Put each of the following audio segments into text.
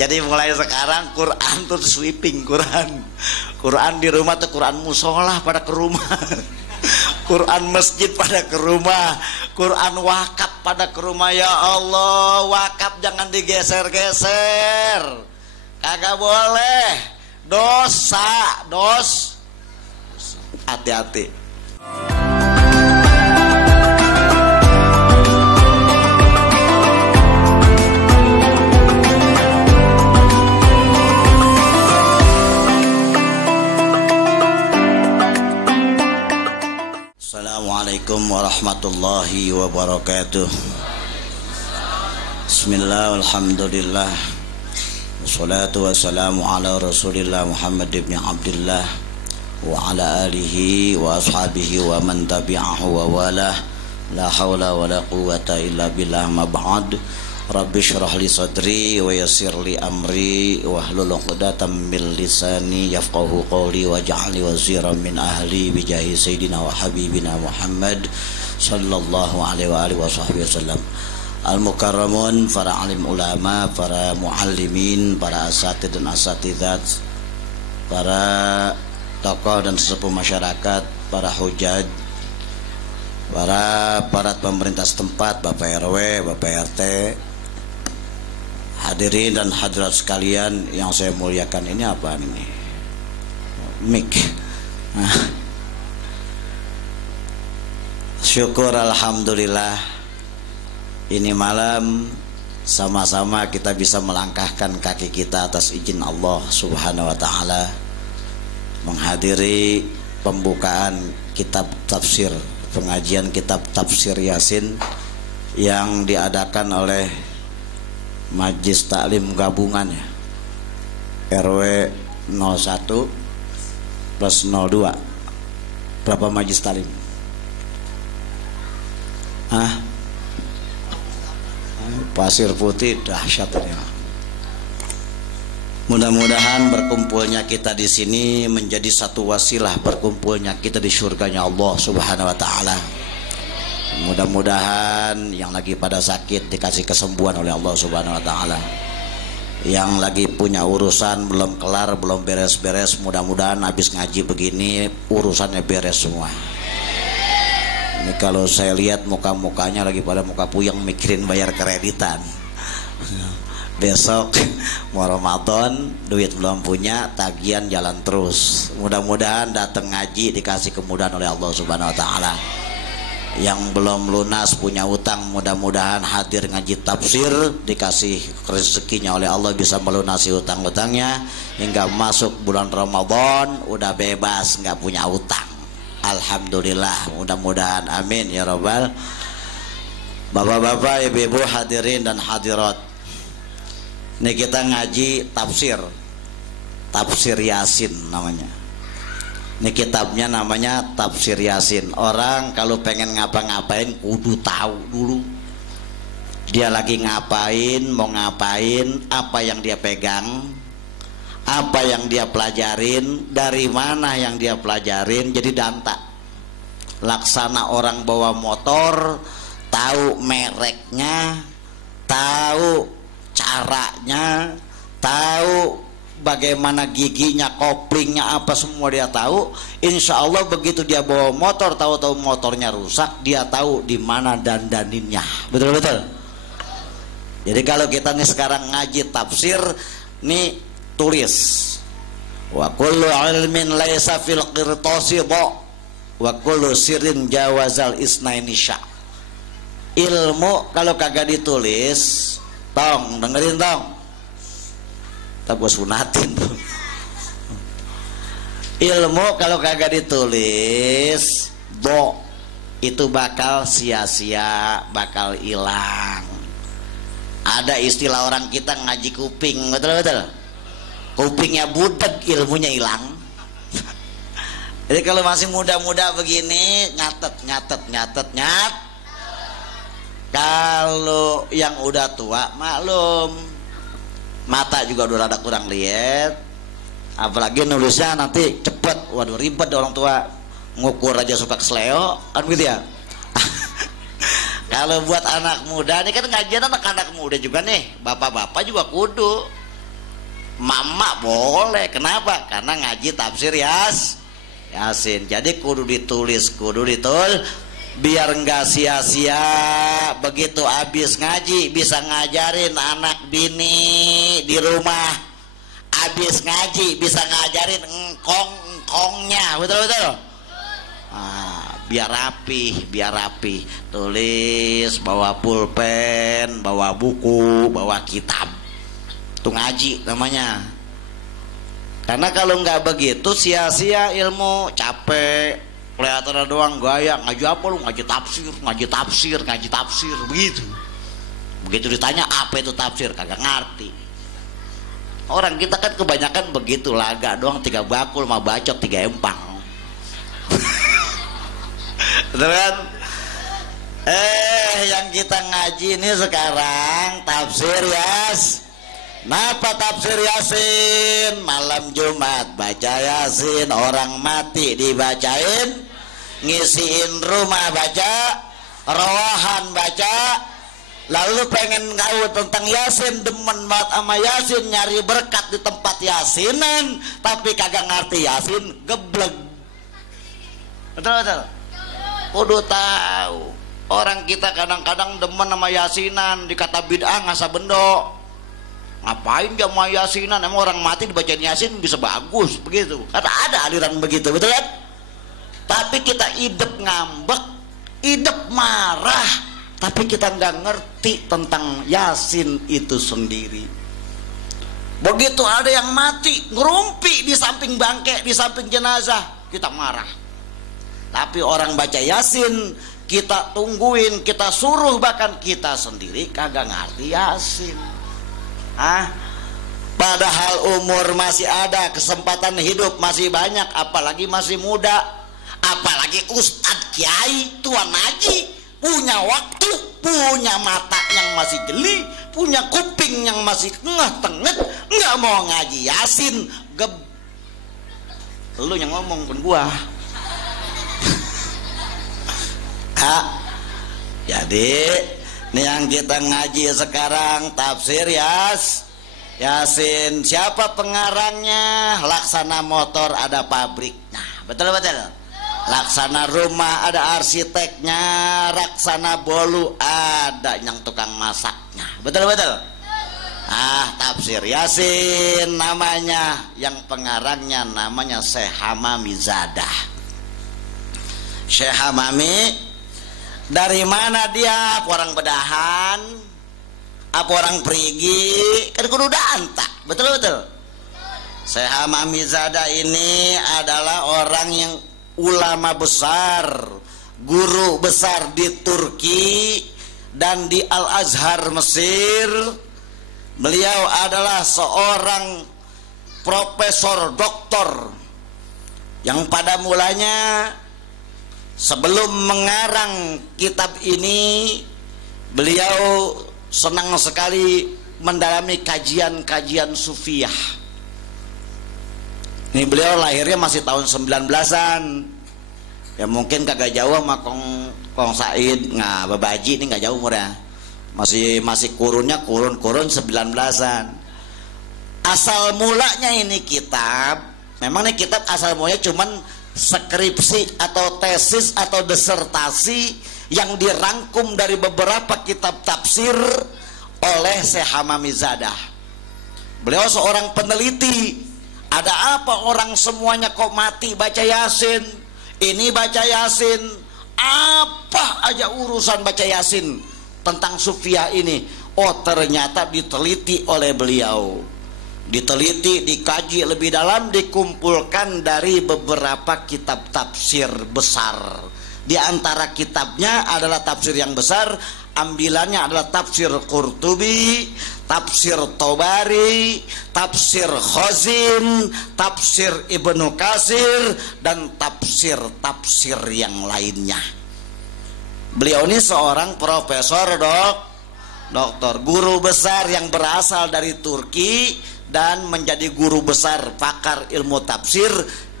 Jadi mulai sekarang Quran tuh sweeping, Quran di rumah tuh Quran musola pada ke rumah, Quran masjid pada ke rumah, Quran wakaf pada ke rumah. Ya Allah, wakaf jangan digeser-geser, kagak boleh, dosa, hati-hati. Assalamualaikum warahmatullahi wabarakatuh. Bismillah, alhamdulillah, wassalatu wassalamu ala rasulillah Muhammad ibn Abdullah wa ala alihi wa ashabihi wa man tabi'ahu wa walah. La hawla wa la quwata illa billah, ma ba'd. Rabbi syrah li sadri wa yassir li amri wa hlul 'uqdatam min lisani yafqahu qawli waj'alni waziran min ahli bi jahi sayyidina wa habibina Muhammad sallallahu alaihi wa alihi wasallam. Al-mukarramun, para alim ulama, para muallimin, para asatid dan asatidat, para tokoh dan sesepuh masyarakat, para hujaj, para aparat pemerintah setempat, Bapak RW, Bapak RT, hadirin dan hadirat sekalian yang saya muliakan. Ini apa ini? Mic. Syukur alhamdulillah, ini malam sama-sama kita bisa melangkahkan kaki kita atas izin Allah Subhanahu wa taala menghadiri pembukaan kitab tafsir, pengajian kitab tafsir Yasin yang diadakan oleh Majlis Taklim Gabungan ya, RW 01 plus 02. Berapa Majlis Taklim? Pasir Putih, dahsyat ya. Mudah-mudahan berkumpulnya kita di sini menjadi satu wasilah berkumpulnya kita di surganya Allah Subhanahu wa taala. Mudah-mudahan yang lagi pada sakit dikasih kesembuhan oleh Allah Subhanahu wa taala. Yang lagi punya urusan belum kelar, belum beres-beres, mudah-mudahan habis ngaji begini urusannya beres semua. Ini kalau saya lihat muka-mukanya lagi pada muka puyeng mikirin bayar kreditan. Besok mau Ramadan, duit belum punya, tagihan jalan terus. Mudah-mudahan datang ngaji dikasih kemudahan oleh Allah Subhanahu wa taala. Yang belum lunas punya utang, mudah-mudahan hadir ngaji tafsir dikasih rezekinya oleh Allah bisa melunasi utang-utangnya hingga masuk bulan Ramadan udah bebas nggak punya utang. Alhamdulillah, mudah-mudahan, amin ya rabbal. Bapak-bapak, ibu-ibu, hadirin dan hadirat, ini kita ngaji tafsir Yasin namanya. Ini kitabnya namanya Tafsir Yasin. Orang kalau pengen ngapa-ngapain kudu tahu dulu dia lagi ngapain, mau ngapain, apa yang dia pegang, apa yang dia pelajarin, dari mana yang dia pelajarin. Jadi danta laksana orang bawa motor, tahu mereknya, tahu caranya, tahu bagaimana giginya, koplingnya apa, semua dia tahu. Insya Allah begitu dia bawa motor, tahu-tahu motornya rusak, dia tahu di mana dandaninnya. Betul-betul. Jadi kalau kita nih sekarang ngaji tafsir, nih tulis wa kullu ilmin laisa fil qirtasi wa kullu sirrin jawazal isnaini sya. Ilmu kalau kagak ditulis, tong dengerin tong, tak gua sunatin tuh. Ilmu kalau kagak ditulis, itu bakal sia-sia, bakal hilang. Ada istilah orang kita ngaji kuping, betul-betul. Kupingnya budek, ilmunya hilang. Jadi kalau masih muda-muda begini, nyatet. Kalau yang udah tua, maklum, mata juga udah rada kurang lihat, apalagi nulisnya nanti cepet. Waduh, ribet orang tua, ngukur aja suka kesleo kan gitu ya. Kalau buat anak muda, ini kan ngajian anak-anak muda juga nih, bapak-bapak juga kudu Mama boleh. Kenapa? Karena ngaji tafsir Yasin. Jadi kudu ditulis, biar enggak sia-sia. Begitu habis ngaji bisa ngajarin anak bini di rumah. Habis ngaji bisa ngajarin engkongnya, betul. Biar rapi, tulis, bawa pulpen, bawa buku, bawa kitab. Itu ngaji namanya. Karena kalau nggak begitu sia-sia ilmu, capek, kelihatan doang gaya. Ngaji apa lu? Ngaji tafsir, begitu. Begitu ditanya apa itu tafsir, kagak ngerti. Orang kita kan kebanyakan begitu, laga doang 3 bakul, 5 bacot, 3 empang. Betul kan? Yang kita ngaji ini sekarang tafsir Napa tafsir Yasin? Malam Jumat baca Yasin, orang mati dibacain, ngisiin rumah baca, rawahan baca. Lalu pengen tahu tentang Yasin, demen banget sama Yasin, nyari berkat di tempat Yasinan, tapi kagak ngerti Yasin, geblek. Betul. Kudu tahu. Orang kita kadang-kadang demen sama Yasinan, dikata bid'ah ngasa bendo. Ngapain dia sama Yasinan? Emang orang mati dibacain Yasin bisa bagus begitu. Karena ada aliran begitu, betul kan? Tapi kita idep ngambek, idep marah, tapi kita nggak ngerti tentang Yasin itu sendiri. Begitu ada yang mati ngerumpi di samping bangke, di samping jenazah, kita marah. Tapi orang baca Yasin, kita tungguin, kita suruh, bahkan kita sendiri kagak ngerti Yasin. Padahal umur masih ada, kesempatan hidup masih banyak, apalagi masih muda, apalagi ustadz kiai tuan haji, punya waktu, punya mata yang masih jeli, punya kuping yang masih tengah-tengah, nggak mau ngaji Yasin. Lu yang ngomong pun gua. Jadi ini yang kita ngaji sekarang tafsir Yasin. Siapa pengarangnya? Laksana motor ada pabriknya, betul. Laksana rumah ada arsiteknya, laksana bolu ada yang tukang masaknya, betul. Tafsir Yasin namanya, yang pengarangnya namanya Syekh Hamamizadah. Syekh Hamami dari mana dia? Apa orang Bedahan? Apa orang Perigi? Kan kudu danta, betul. Syekh Hamamizadah ini adalah orang yang ulama besar, guru besar di Turki dan di Al-Azhar Mesir. Beliau adalah seorang profesor doktor yang pada mulanya sebelum mengarang kitab ini, beliau senang sekali mendalami kajian-kajian sufiah. Ini beliau lahirnya masih tahun 19-an. Ya mungkin kagak jauh sama Kong Said, Babaji ini nggak jauh umurnya. Masih kurun 19-an. Asal mulanya ini kitab, memang ini kitab asal mulanya cuman skripsi atau tesis atau disertasi yang dirangkum dari beberapa kitab tafsir oleh Syekh Hamamizadah. Beliau seorang peneliti. Ada apa orang semuanya kok mati baca Yasin? Ini baca Yasin, apa aja urusan baca Yasin tentang sufiah ini? Oh, ternyata diteliti oleh beliau. Diteliti, dikaji lebih dalam, dikumpulkan dari beberapa kitab tafsir besar. Di antara kitabnya adalah tafsir yang besar, ambilannya adalah tafsir Qurtubi, tafsir Tobari, tafsir Khazin, tafsir Ibnu Katsir, dan tafsir-tafsir yang lainnya. Beliau ini seorang profesor doktor, guru besar yang berasal dari Turki dan menjadi guru besar pakar ilmu tafsir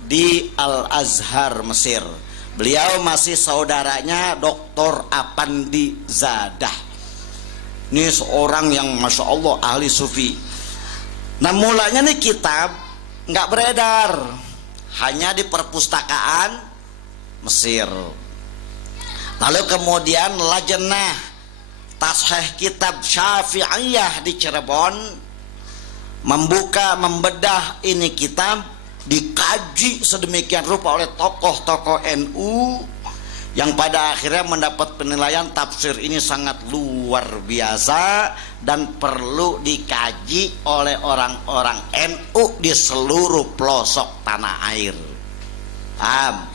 di Al-Azhar Mesir. Beliau masih saudaranya Dr. Apandi Zadah. Ini seorang yang Masya Allah ahli sufi. Nah mulanya nih kitab nggak beredar, hanya di perpustakaan Mesir. Lalu kemudian Lajnah Tashih Kitab Syafi'iyah di Cirebon membedah ini kitab, dikaji sedemikian rupa oleh tokoh-tokoh NU yang pada akhirnya mendapat penilaian tafsir ini sangat luar biasa dan perlu dikaji oleh orang-orang NU di seluruh pelosok tanah air. Paham?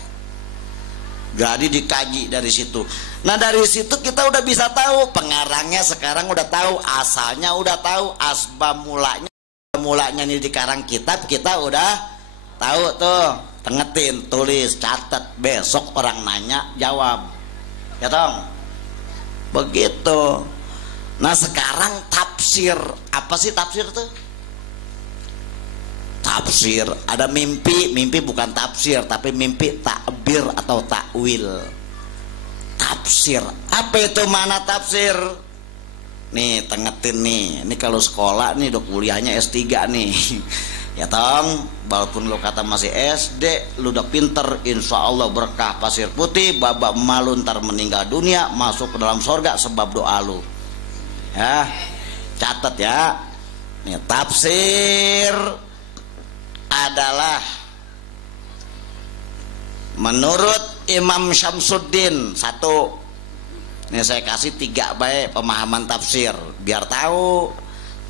Jadi dikaji dari situ. Nah dari situ kita udah bisa tahu pengarangnya, sekarang udah tahu asalnya, udah tahu asbab mulanya nih dikarang kitab, kita udah tahu tuh. Tengetin, tulis, catat, besok orang nanya jawab, ya tong, begitu. Nah sekarang tafsir, apa sih tafsir tuh? Tafsir ada mimpi, mimpi bukan tafsir tapi mimpi takbir atau takwil. Tafsir apa itu, mana tafsir? Nih tengetin nih, ini kalau sekolah nih udah kuliahnya S3 nih ya tong, walaupun lo kata masih SD, lo udah pinter, insya Allah berkah pasir putih, babak malu ntar meninggal dunia masuk ke dalam sorga sebab doa lo ya. Catat ya, nih tafsir adalah menurut Imam Syamsuddin. Satu, ini saya kasih 3 baik pemahaman tafsir biar tahu.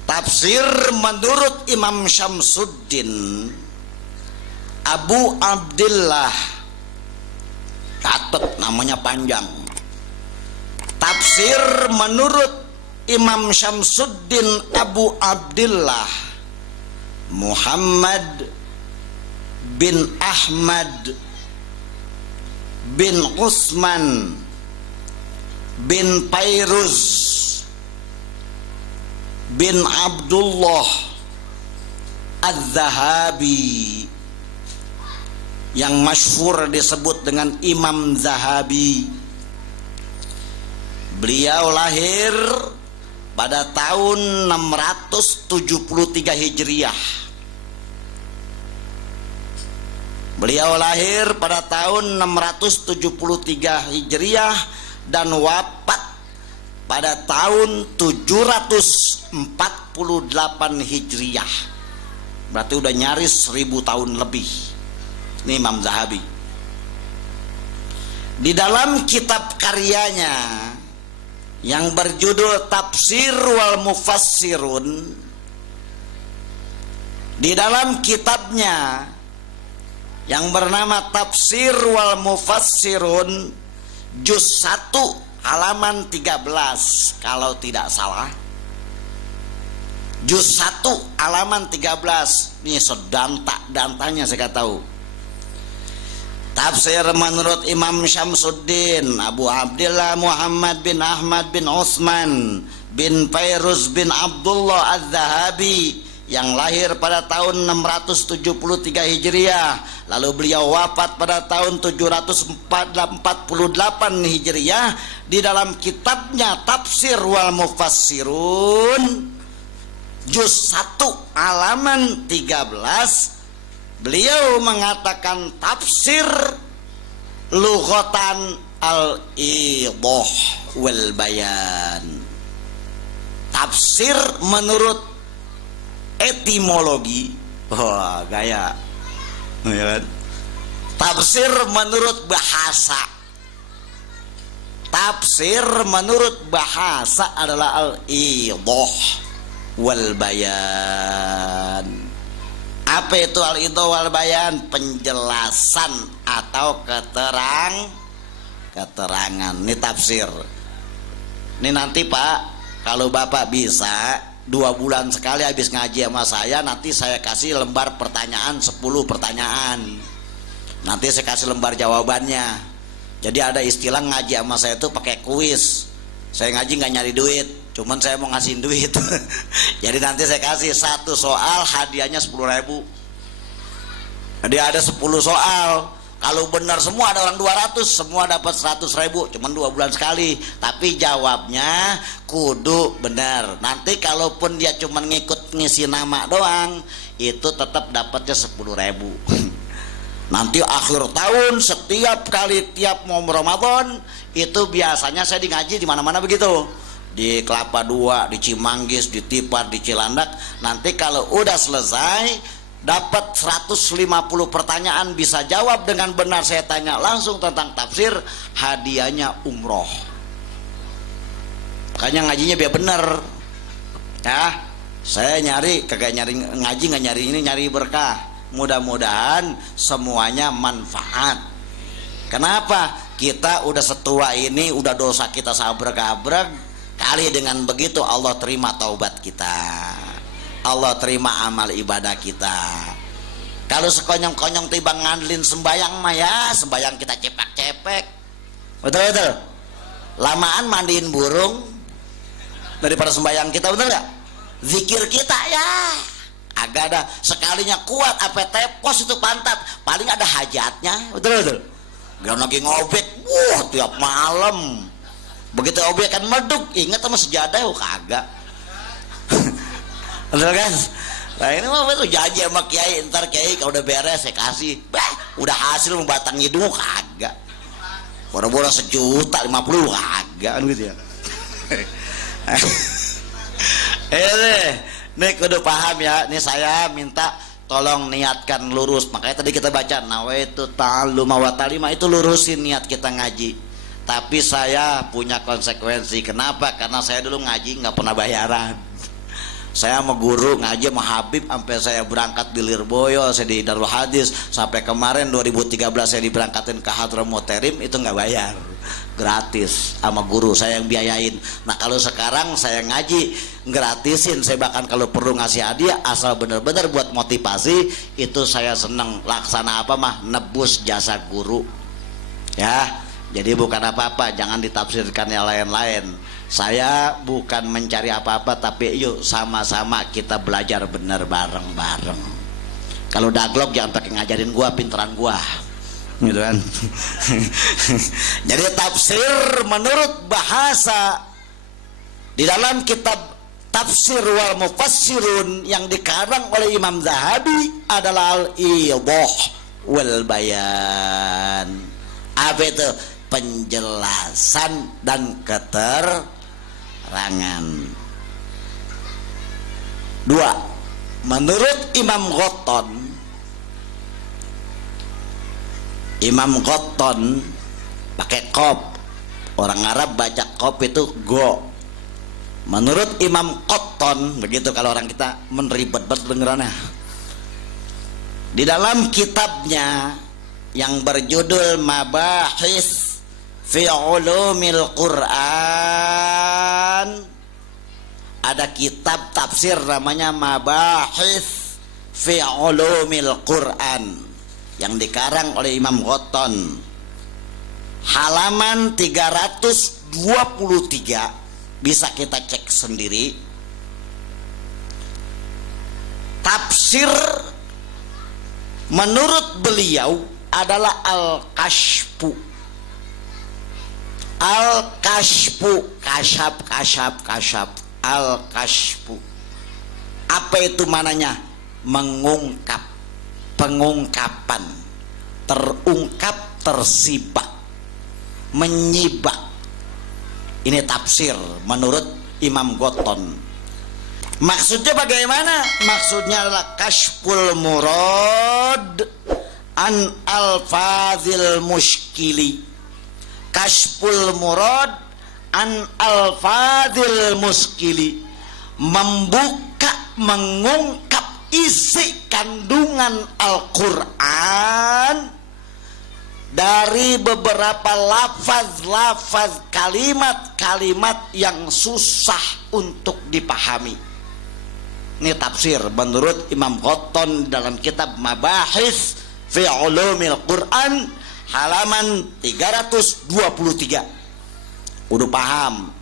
Tafsir menurut Imam Syamsuddin Abu Abdillah, catat namanya panjang. Tafsir menurut Imam Syamsuddin Abu Abdillah Muhammad bin Ahmad bin Utsman bin Fairuz bin Abdullah Az-Zahabi, yang masyhur disebut dengan Imam Zahabi. Beliau lahir pada tahun 673 Hijriah. Beliau lahir pada tahun 673 Hijriah dan wafat pada tahun 748 Hijriah. Berarti udah nyaris 1000 tahun lebih. Ini Imam Zahabi. Di dalam kitab karyanya yang berjudul Tafsir wal Mufassirun, di dalam kitabnya yang bernama Tafsir wal Mufassirun juz 1 halaman 13 kalau tidak salah, juz 1 halaman 13. Ini sedanta-dantanya saya tahu. Tafsir menurut Imam Syamsuddin Abu Abdillah Muhammad bin Ahmad bin Utsman bin Fairuz bin Abdullah Az-Zahabi yang lahir pada tahun 673 Hijriah, lalu beliau wafat pada tahun 748 Hijriah. Di dalam kitabnya Tafsir wal Mufassirun juz 1 halaman 13, beliau mengatakan tafsir lughatan al-idah wal bayan. Tafsir menurut etimologi, wah gaya, tafsir menurut bahasa. Tafsir menurut bahasa adalah al-idah wal bayan. Apa itu al-idah wal bayan? Penjelasan atau keterangan. Ini tafsir. Ini nanti Pak, kalau Bapak bisa 2 bulan sekali habis ngaji sama saya, nanti saya kasih lembar pertanyaan 10 pertanyaan. Nanti saya kasih lembar jawabannya. Jadi ada istilah ngaji sama saya itu pakai kuis. Saya ngaji nggak nyari duit, cuman saya mau ngasihin duit. Jadi nanti saya kasih 1 soal hadiahnya 10.000. Jadi ada 10 soal. kalau benar semua ada orang 200, semua dapat 100.000, cuman 2 bulan sekali. Tapi jawabnya kudu benar. Nanti kalaupun dia cuman ngikut ngisi nama doang, itu tetap dapatnya 10.000. Nanti akhir tahun setiap kali tiap mau Ramadan itu biasanya saya di ngaji di mana-mana begitu. Di Kelapa II, di Cimanggis, di Tipar, di Cilandak. Nanti kalau udah selesai dapat 150 pertanyaan, bisa jawab dengan benar, saya tanya langsung tentang tafsir, hadiahnya umroh. Makanya ngajinya biar bener ya. Saya nyari kagak nyari ngaji, nggak nyari ini, nyari berkah. Mudah-mudahan semuanya manfaat. Kenapa? Kita udah setua ini, udah dosa kita sabrek-abrek. Kali dengan begitu Allah terima taubat kita, Allah terima amal ibadah kita. Kalau sekonyong-konyong tiba ngandelin sembayang mah ya sembayang kita cepek-cepek. Betul-betul. Lamaan mandiin burung daripada sembayang kita, betul nggak? Zikir kita ya agak ada sekalinya kuat, apa tepos itu pantat, paling ada hajatnya, betul-betul. Gak lagi ngobek, tiap malam. Begitu obek kan meduk, ingat sama sejadah, kagak. Betul kan? Nah ini mah betul janji sama kiai, ntar kiai kalau udah beres saya kasih. Udah hasil membatang hidung, kagak. Boro-boro 1.050.000 kagak kan gitu ya. Nih kudu paham ya. Nih saya minta tolong niatkan lurus. Makanya tadi kita baca nawaitu ta'alluma wa ta'lima, itu lurusin niat kita ngaji. Tapi saya punya konsekuensi. Kenapa? Karena saya dulu ngaji nggak pernah bayaran. Saya sama guru ngaji sama Habib sampai saya berangkat di Lirboyo, saya di Darul Hadis, sampai kemarin 2013 saya diberangkatin ke Hadramaut Terim, itu nggak bayar, gratis sama guru saya yang biayain. Nah kalau sekarang saya ngaji gratisin, saya bahkan kalau perlu ngasih hadiah asal bener-bener buat motivasi, itu saya seneng. Laksana apa mah nebus jasa guru ya. Jadi bukan apa-apa, jangan ditafsirkan yang lain-lain. Saya bukan mencari apa-apa, tapi yuk sama-sama kita belajar bener bareng-bareng. Kalau daglok jangan pakai ngajarin gua, pinteran gua, gitu kan. Jadi tafsir menurut bahasa di dalam kitab Tafsir wal Mufassirun yang dikarang oleh Imam Zahabi adalah al-idah wal bayan. Apa itu? Penjelasan dan keterangan. 2. Menurut Imam Qotton pakai qop, orang Arab baca qop itu go. Menurut Imam Qotton, begitu kalau orang kita meneribet dengerannya, di dalam kitabnya yang berjudul Mabahis fi Ulumil Quran, ada kitab tafsir namanya Mabahis fi Ulumil Quran yang dikarang oleh Imam Qotton, halaman 323, bisa kita cek sendiri. Tafsir menurut beliau adalah al-kashfu. Al-kashfu, kasyaf, al-kashfu. Apa itu mananya? Mengungkap, pengungkapan, terungkap, tersibak, menyibak. Ini tafsir menurut Imam Qotton. Maksudnya bagaimana? Maksudnya adalah kashful murad an alfazil muskili. Kashful murad an alfazil muskili, membuka, mengungkap isi kandungan Al-Quran dari beberapa lafaz-lafaz, kalimat-kalimat yang susah untuk dipahami. Ini tafsir menurut Imam Qotton dalam kitab Mabahis fi Ulumil Quran, halaman 323. Udah paham?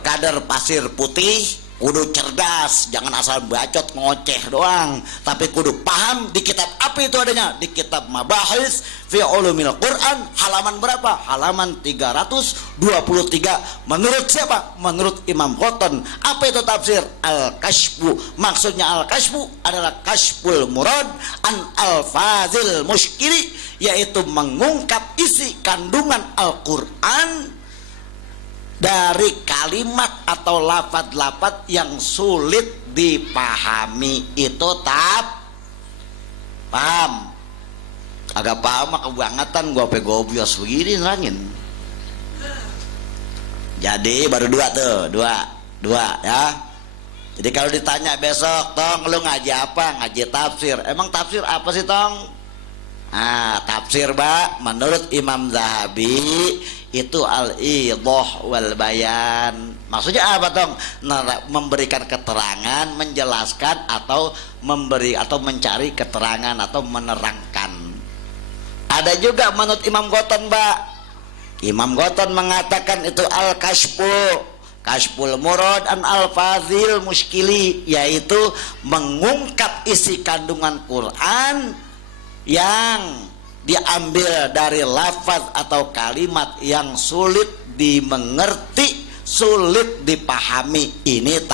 Kadar pasir putih kudu cerdas, jangan asal bacot ngoceh doang, tapi kudu paham di kitab apa itu adanya, di kitab Mabahis fi Ulumil Quran, halaman berapa? Halaman 323. Menurut siapa? Menurut Imam Qottan. Apa itu tafsir? Al-Kashfu. Maksudnya Al-Kashfu adalah kashful murad an al-fazil mushkili, yaitu mengungkap isi kandungan Al-Quran dari kalimat atau lafaz-lafaz yang sulit dipahami. Itu paham? Agak paham mah kebangetan gua gobios begini nerangin. Jadi baru dua ya. Jadi kalau ditanya besok, tong lu ngaji apa? Ngaji tafsir. Emang tafsir apa sih, tong? Tafsir menurut Imam Zahabi itu al-idah wal bayan. Maksudnya apa, tong? Memberikan keterangan, menjelaskan, atau memberi atau mencari keterangan atau menerangkan. Ada juga menurut Imam Qottan, Imam Qottan mengatakan itu al-kashfu, kashful murad an al-fazil muskili, yaitu mengungkap isi kandungan Quran yang diambil dari lafaz atau kalimat yang sulit dimengerti, sulit dipahami. Ini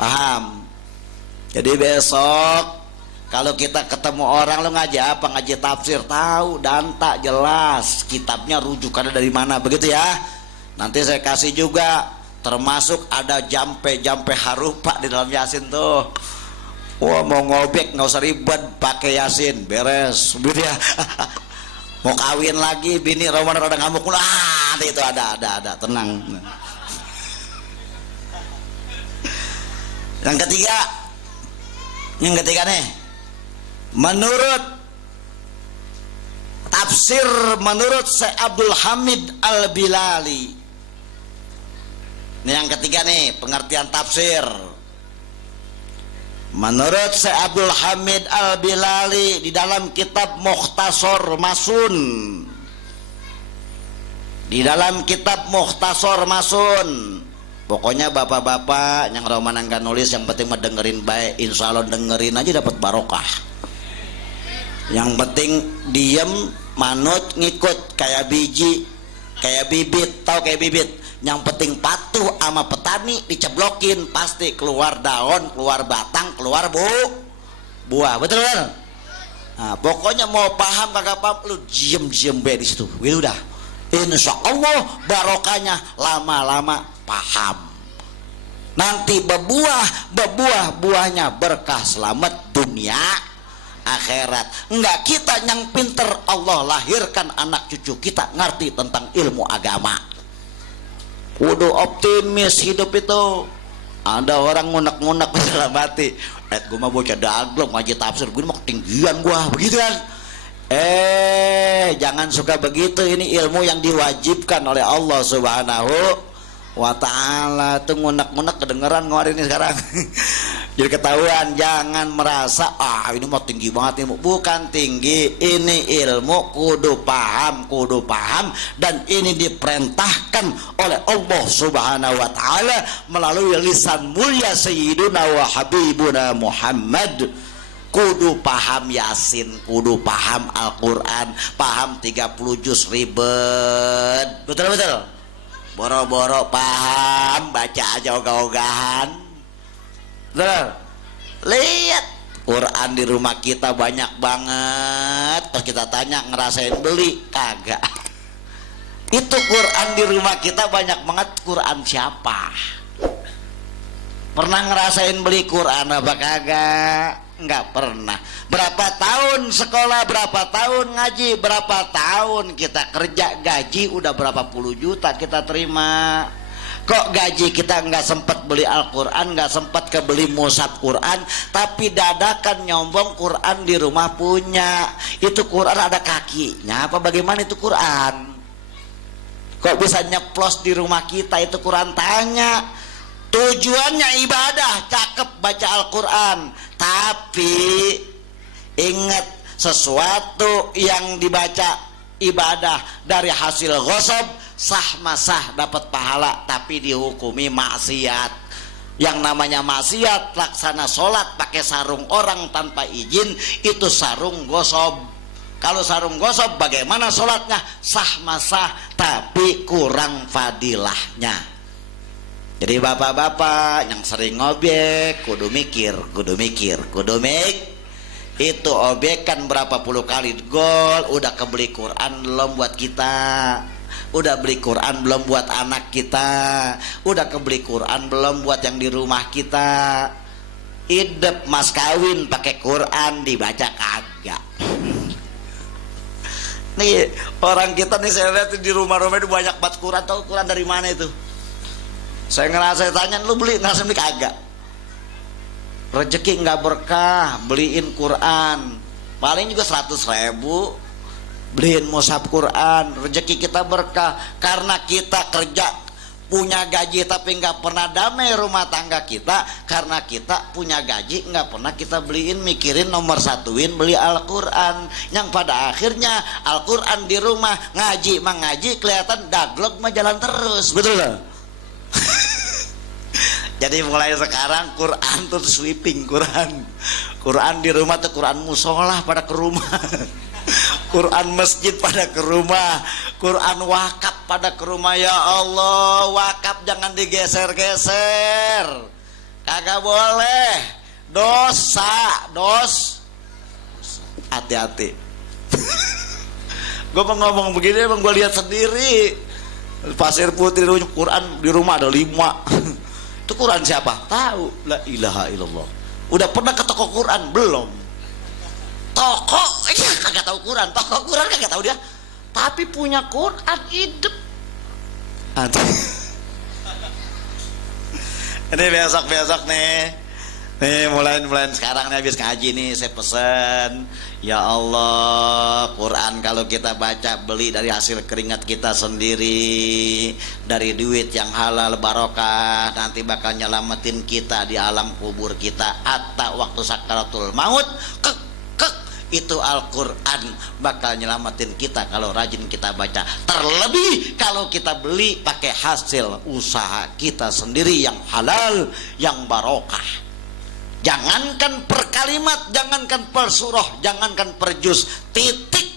paham. Jadi besok kalau kita ketemu orang, lu ngaji apa? Ngaji tafsir, tahu dan tak jelas kitabnya rujukannya dari mana, begitu ya. Nanti saya kasih juga, termasuk ada jampe harupa di dalam Yasin tuh. Wah, mau ngobek nggak usah ribet, pakai Yasin, beres, begitu ya. Mau kawin lagi, bini Ramadan ada ngamuk, itu ada, tenang. Yang ketiga nih, menurut tafsir menurut Syekh Abdul Hamid Al-Bilali. Ini yang ketiga nih, pengertian tafsir. Menurut Syekh Abdul Hamid Al-Bilali di dalam kitab Mukhtasar Masun, di dalam kitab Mukhtasar Masun, pokoknya bapak-bapak yang romanan kan nulis, yang penting mah dengerin baik, insya Allah dengerin aja dapat barokah. Yang penting diem, manut, ngikut, kayak biji, kayak bibit, tahu kayak bibit. Yang penting patuh sama petani, diceblokin pasti keluar daun, keluar batang, keluar buah, betul kan? Nah, pokoknya mau paham kagak paham, lu diem be di situ, gitu udah. Insya Allah barokahnya lama-lama paham. Nanti buahnya berkah selamat dunia akhirat. Enggak kita yang pinter, Allah lahirkan anak cucu kita ngerti tentang ilmu agama. Kudu optimis hidup itu. Ada orang ngunek-ngunek dalam hati, gue mah bocah daglok ngaji tafsir, gue mah ketinggian gue, begitu kan? Jangan suka begitu. Ini ilmu yang diwajibkan oleh Allah Subhanahu wa ta'ala. Itu ngunek-ngunek kedengeran ngor ini sekarang. Jadi ketahuan. Jangan merasa ini mah tinggi banget ilmu. Bukan tinggi, ini ilmu kudu paham, dan ini diperintahkan oleh Allah Subhanahu wa ta'ala melalui lisan mulia Sayyiduna wa Habibuna Muhammad. Kudu paham Yasin, kudu paham Al-Quran, paham 30 juz ribet, betul-betul. Boro-boro paham, baca aja ogah-ogahan. Lihat Quran di rumah kita banyak banget. Terus kita tanya, ngerasain beli? Kagak. Itu Quran di rumah kita banyak banget. Quran siapa? Pernah ngerasain beli Quran apa kagak? Enggak pernah. Berapa tahun sekolah, berapa tahun ngaji, berapa tahun kita kerja, gaji udah berapa puluh juta kita terima. Kok gaji kita nggak sempat beli Al-Quran, nggak sempat kebeli mushaf Quran, tapi dadakan nyombong Quran di rumah punya. Itu Quran ada kakinya apa bagaimana itu Quran? Kok bisa nyeplos di rumah kita itu Quran? Tanya. Tujuannya ibadah, cakep baca Al-Quran, tapi ingat sesuatu yang dibaca ibadah dari hasil ghosab sah masah dapat pahala, tapi dihukumi maksiat. Yang namanya maksiat, laksana sholat pakai sarung orang tanpa izin, itu sarung gosok. Kalau sarung gosok bagaimana sholatnya? Sah masah, tapi kurang fadilahnya. Jadi bapak-bapak yang sering ngobek, kudu mikir. Itu obekan berapa puluh kali gol, udah kebeli Quran belum buat kita? Udah beli Quran belum buat anak kita? Udah kebeli Quran belum buat yang di rumah kita? Idep mas kawin pakai Quran dibaca kagak. Nih orang kita nih saya lihat di rumah-rumah itu banyak banget Quran. Tahu Quran dari mana itu? Saya tanya, lu beli nggak beli kagak? Rezeki nggak berkah, beliin Quran. Paling juga 100.000, beliin mushaf Quran. Rezeki kita berkah karena kita kerja punya gaji tapi nggak pernah damai rumah tangga kita, karena kita punya gaji nggak pernah kita beliin, mikirin nomor satuin beli Al-Quran, yang pada akhirnya Al-Quran di rumah ngaji kelihatan daglog mah jalan terus, betul gak? Jadi mulai sekarang Quran tuh sweeping, Quran di rumah tuh Quran musolah pada ke rumah. Quran masjid pada ke rumah, Quran wakaf pada ke rumah. Ya Allah, wakaf jangan digeser-geser, kagak boleh, dosa. Hati-hati. Gue mau ngomong begini emang gue lihat sendiri. Pasir Putih Quran di rumah ada 5. Itu Quran siapa? Tahu? La ilaha illallah. Udah pernah ke toko Quran belum? Toko kagak tahu Quran, toko Quran kagak tahu dia, tapi punya Quran hidup. Ini besok nih mulai sekarang nih habis ngaji nih saya pesen, ya Allah, Quran kalau kita baca beli dari hasil keringat kita sendiri, dari duit yang halal barokah, nanti bakal nyelamatin kita di alam kubur kita atau waktu sakaratul maut. Itu Al-Quran bakal nyelamatin kita kalau rajin kita baca. Terlebih kalau kita beli pakai hasil usaha kita sendiri yang halal, yang barokah. Jangankan per kalimat, jangankan per surah, jangankan per juz, titik